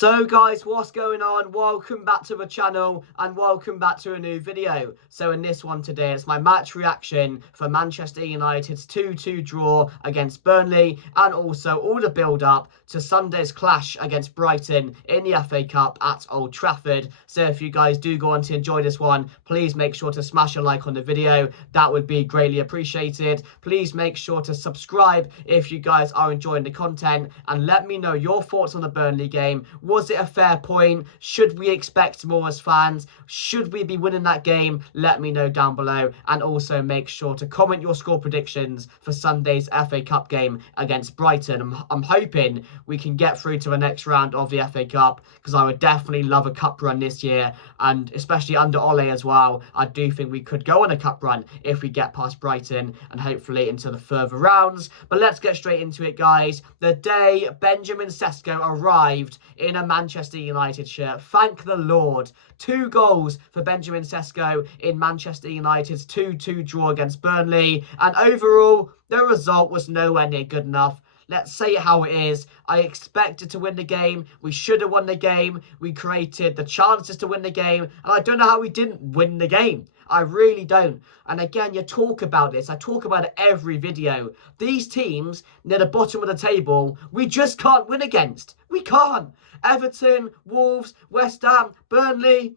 So guys, what's going on? Welcome back to the channel and welcome back to a new video. So in this one today, it's my match reaction for Manchester United's 2-2 draw against Burnley and also all the build up to Sunday's clash against Brighton in the FA Cup at Old Trafford. So if you guys do go on to enjoy this one, please make sure to smash a like on the video. That would be greatly appreciated. Please make sure to subscribe if you guys are enjoying the content and let me know your thoughts on the Burnley game. Was it a fair point? Should we expect more as fans? Should we be winning that game? Let me know down below. And also make sure to comment your score predictions for Sunday's FA Cup game against Brighton. I'm hoping we can get through to the next round of the FA Cup because I would definitely love a cup run this year. And especially under Ole as well, I do think we could go on a cup run if we get past Brighton and hopefully into the further rounds. But let's get straight into it, guys. The day Benjamin Sesko arrived in a Manchester United shirt, thank the Lord. 2 goals for Benjamin Sesko in Manchester United's 2-2 draw against Burnley, and overall the result was nowhere near good enough. Let's say it how it is. I expected to win the game. We should have won the game. We created the chances to win the game, and I don't know how we didn't win the game. I really don't. And again, you talk about this. I talk about it every video. These teams near the bottom of the table, we just can't win against. We can't. Everton, Wolves, West Ham, Burnley.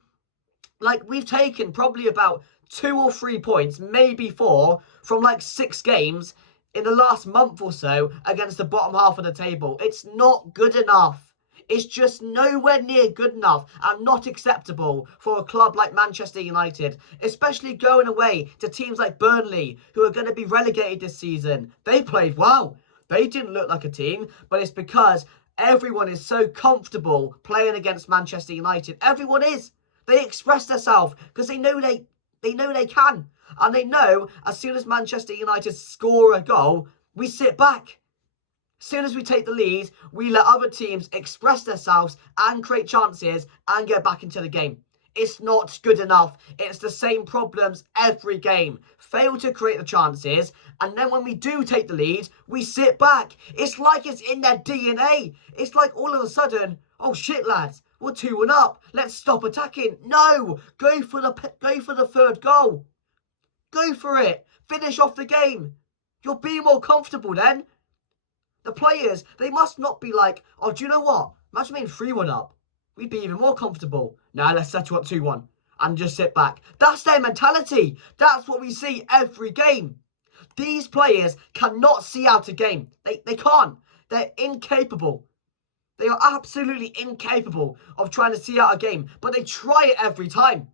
Like, we've taken probably about 2 or 3 points, maybe 4, from like 6 games in the last month or so against the bottom half of the table. It's not good enough. It's just nowhere near good enough and not acceptable for a club like Manchester United, especially going away to teams like Burnley, who are going to be relegated this season. They played well. They didn't look like a team, but it's because everyone is so comfortable playing against Manchester United. Everyone is. They express themselves because they know they can. And they know as soon as Manchester United score a goal, we sit back. As soon as we take the lead, we let other teams express themselves and create chances and get back into the game. It's not good enough. It's the same problems every game. Fail to create the chances, and then when we do take the lead, we sit back. It's like it's in their DNA. It's like all of a sudden, oh shit lads, we're 2-1 up. Let's stop attacking. No, go for the 3rd goal. Go for it. Finish off the game. You'll be more comfortable then. The players, they must not be like, oh, do you know what? Imagine being 3-1 up. We'd be even more comfortable. Now let's settle up 2-1 and just sit back. That's their mentality. That's what we see every game. These players cannot see out a game. They can't. They're incapable. They are absolutely incapable of trying to see out a game. But they try it every time.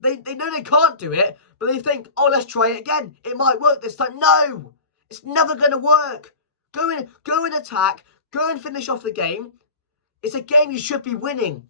They know they can't do it, but they think, oh, let's try it again. It might work this time. No, it's never going to work. Go and attack. Go and finish off the game. It's a game you should be winning.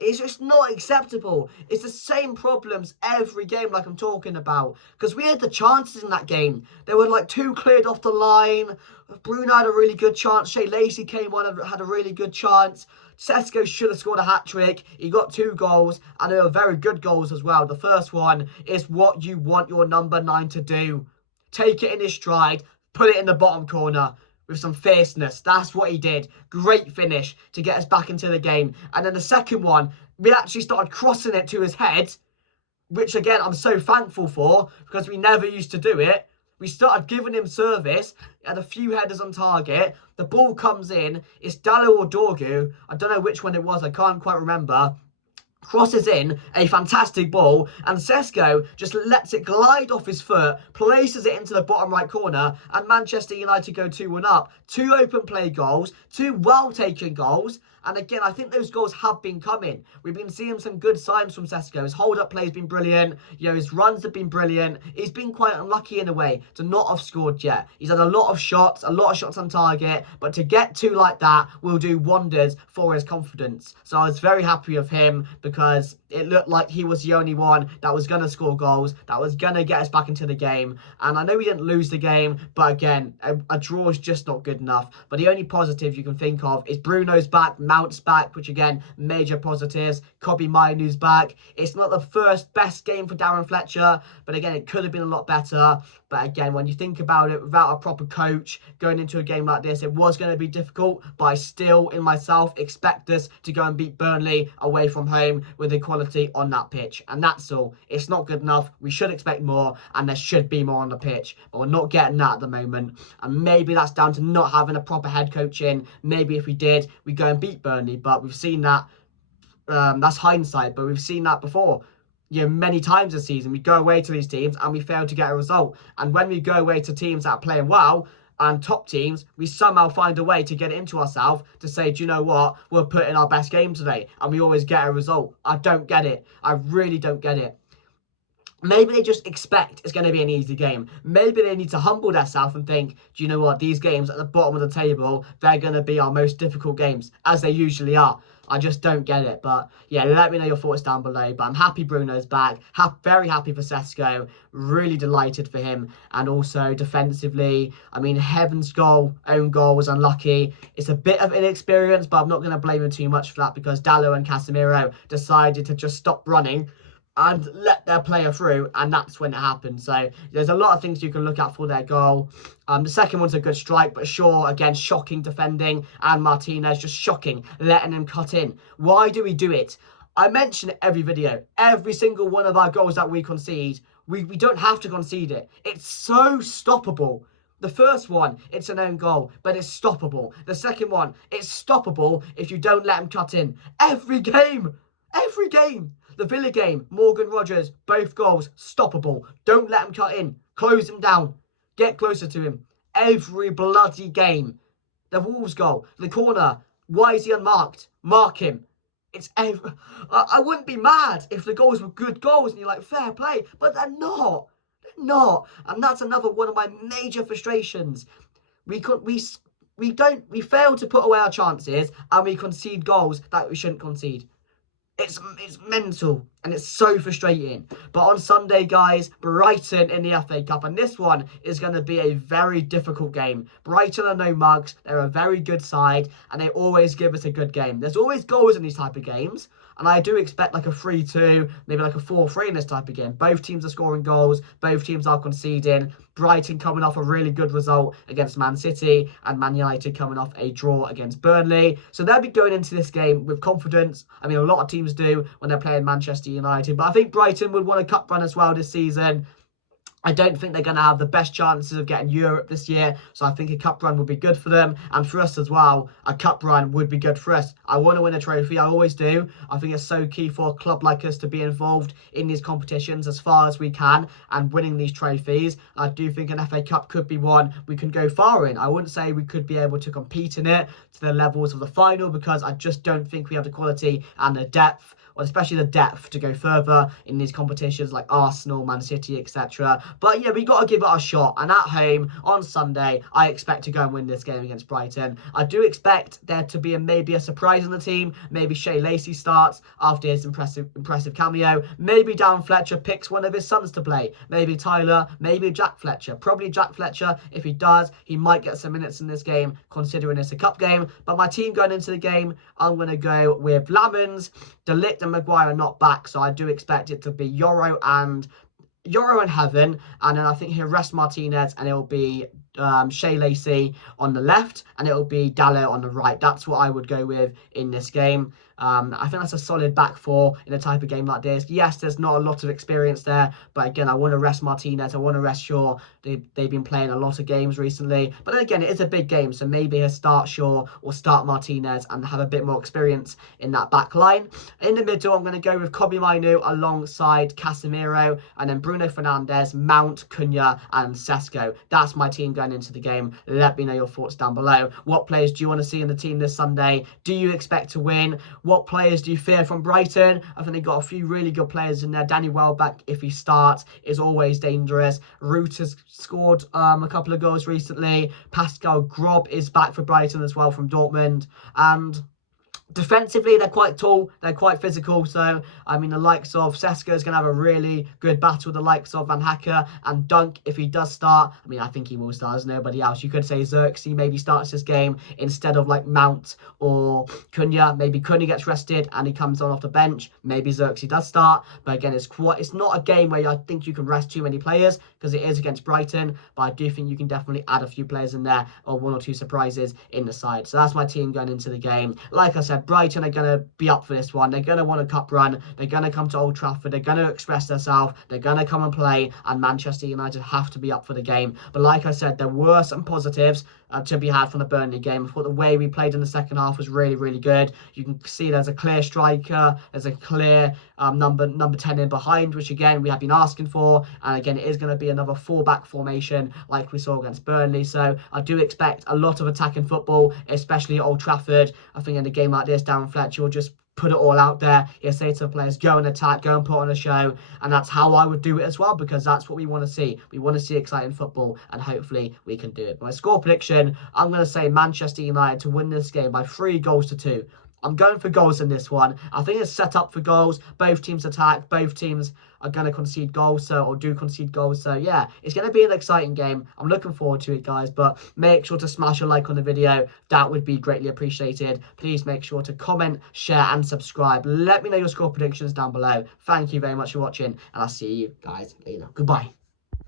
It's just not acceptable. It's the same problems every game like I'm talking about. Because we had the chances in that game. There were like 2 cleared off the line. Bruno had a really good chance. Shea Lacey came on and had a really good chance. Sesko should have scored a hat-trick. He got 2 goals, and they were very good goals as well. The first one is what you want your number 9 to do. Take it in his stride, put it in the bottom corner with some fierceness. That's what he did. Great finish to get us back into the game. And then the second one, we actually started crossing it to his head, which again, I'm so thankful for because we never used to do it. We started giving him service, had a few headers on target. The ball comes in, it's Dallo or Dorgu. I don't know which one it was, I can't quite remember. Crosses in a fantastic ball, and Sesko just lets it glide off his foot, places it into the bottom right corner, and Manchester United go 2-1 up. 2 open play goals, 2 well-taken goals, and again, I think those goals have been coming. We've been seeing some good signs from Sesko. His hold-up play has been brilliant. You know, his runs have been brilliant. He's been quite unlucky in a way to not have scored yet. He's had a lot of shots on target, but to get 2 like that will do wonders for his confidence. So I was very happy with him because it looked like he was the only one that was going to score goals, that was going to get us back into the game. And I know we didn't lose the game, but again, a draw is just not good enough. But the only positive you can think of is Bruno's back, Mount's back, which again, major positives. Kobbie Mainoo's back. It's not the first best game for Darren Fletcher, but again, it could have been a lot better. But again, when you think about it, without a proper coach going into a game like this, it was going to be difficult. But I still, in myself, expect us to go and beat Burnley away from home with equality on that pitch. And that's all. It's not good enough. We should expect more, and there should be more on the pitch. But we're not getting that at the moment. And maybe that's down to not having a proper head coach in. Maybe if we did, we go and beat Burnley. But we've seen that. That's hindsight, but we've seen that before. Many times this season, we go away to these teams and we fail to get a result. And when we go away to teams that are playing well and top teams, we somehow find a way to get it into ourselves to say, do you know what? We'll put in our best game today. And we always get a result. I don't get it. I really don't get it. Maybe they just expect it's going to be an easy game. Maybe they need to humble themselves and think, do you know what? These games at the bottom of the table, they're going to be our most difficult games, as they usually are. I just don't get it. But yeah, let me know your thoughts down below. But I'm happy Bruno's back. Very happy for Sesko. Really delighted for him. And also defensively, I mean, Heaven's own goal was unlucky. It's a bit of inexperience, but I'm not going to blame him too much for that because Dalot and Casemiro decided to just stop running and let their player through, and that's when it happened. So there's a lot of things you can look at for their goal. The second one's a good strike, but Shaw, again, shocking defending, and Martinez, just shocking, letting him cut in. Why do we do it? I mention it every video. Every single one of our goals that we concede, we don't have to concede it. It's so stoppable. The first one, it's an own goal, but it's stoppable. The second one, it's stoppable if you don't let him cut in. Every game. Every game. The Villa game, Morgan Rogers, both goals, stoppable. Don't let him cut in. Close him down. Get closer to him. Every bloody game. The Wolves goal, the corner. Why is he unmarked? Mark him. I wouldn't be mad if the goals were good goals and you're like, fair play. But they're not. They're not. And that's another one of my major frustrations. We fail to put away our chances and we concede goals that we shouldn't concede. It's mental and it's so frustrating. But on Sunday, guys, Brighton in the FA Cup. And this one is going to be a very difficult game. Brighton are no mugs. They're a very good side and they always give us a good game. There's always goals in these type of games. And I do expect like a 3-2, maybe like a 4-3 in this type of game. Both teams are scoring goals. Both teams are conceding. Brighton coming off a really good result against Man City and Man United coming off a draw against Burnley. So they'll be going into this game with confidence. I mean, a lot of teams do when they're playing Manchester United. But I think Brighton would want a cup run as well this season. I don't think they're going to have the best chances of getting Europe this year. So I think a cup run would be good for them. And for us as well, a cup run would be good for us. I want to win a trophy. I always do. I think it's so key for a club like us to be involved in these competitions as far as we can and winning these trophies. I do think an FA Cup could be one we can go far in. I wouldn't say we could be able to compete in it to the levels of the final because I just don't think we have the quality and the depth, or especially the depth to go further in these competitions like Arsenal, Man City, etc. But yeah, we got to give it a shot. And at home on Sunday, I expect to go and win this game against Brighton. I do expect there to be maybe a surprise in the team. Maybe Shea Lacey starts after his impressive cameo. Maybe Dan Fletcher picks one of his sons to play. Maybe Tyler, maybe Jack Fletcher. Probably Jack Fletcher. If he does, he might get some minutes in this game, considering it's a cup game. But my team going into the game, I'm going to go with Lamens, De Ligt and Maguire are not back, so I do expect it to be Euro and Heaven, and then I think he'll rest Martinez and it'll be Shea Lacey on the left and it'll be Dalot on the right. That's what I would go with in this game. I think that's a solid back four in a type of game like this. Yes, there's not a lot of experience there, but again, I want to rest Martinez. I want to rest Shaw. They've been playing a lot of games recently. But then again, it is a big game, so maybe he'll start Shaw or start Martinez and have a bit more experience in that back line. In the middle, I'm going to go with Kobbie Mainoo alongside Casemiro, and then Bruno Fernandes, Mount, Cunha, and Sesko. That's my team going into the game. Let me know your thoughts down below. What players do you want to see in the team this Sunday? Do you expect to win? What players do you fear from Brighton? I think they've got a few really good players in there. Danny Welbeck, if he starts, is always dangerous. Root has scored a couple of goals recently. Pascal Grob is back for Brighton as well from Dortmund. And Defensively, they're quite tall, they're quite physical, so, I mean, the likes of Seska is going to have a really good battle with the likes of Van Hacker and Dunk if he does start. I mean, I think he will start as nobody else. You could say Xerxes maybe starts this game instead of, like, Mount or Cunha. Maybe Cunha gets rested and he comes on off the bench. Maybe Xerxes does start, but again, it's not a game where I think you can rest too many players because it is against Brighton, but I do think you can definitely add a few players in there or one or two surprises in the side. So that's my team going into the game. Like I said, Brighton are going to be up for this one. They're going to want a cup run. They're going to come to Old Trafford. They're going to express themselves. They're going to come and play, and Manchester United have to be up for the game. But like I said, there were some positives to be had from the Burnley game. I thought the way we played in the second half was really, really good. You can see there's a clear striker. There's a clear number 10 in behind, which again we have been asking for. And again, it is going to be another full-back formation like we saw against Burnley. So I do expect a lot of attacking football, especially at Old Trafford. I think in a game like this, Darren Fletcher will just put it all out there. He'll say to the players, go and attack, go and put on a show. And that's how I would do it as well, because that's what we want to see. We want to see exciting football, and hopefully we can do it. My score prediction, I'm going to say Manchester United to win this game by 3-2. I'm going for goals in this one. I think it's set up for goals. Both teams attack. Both teams are going to concede goals, or do concede goals. So, yeah, it's going to be an exciting game. I'm looking forward to it, guys. But make sure to smash a like on the video. That would be greatly appreciated. Please make sure to comment, share, and subscribe. Let me know your score predictions down below. Thank you very much for watching, and I'll see you guys later. Goodbye.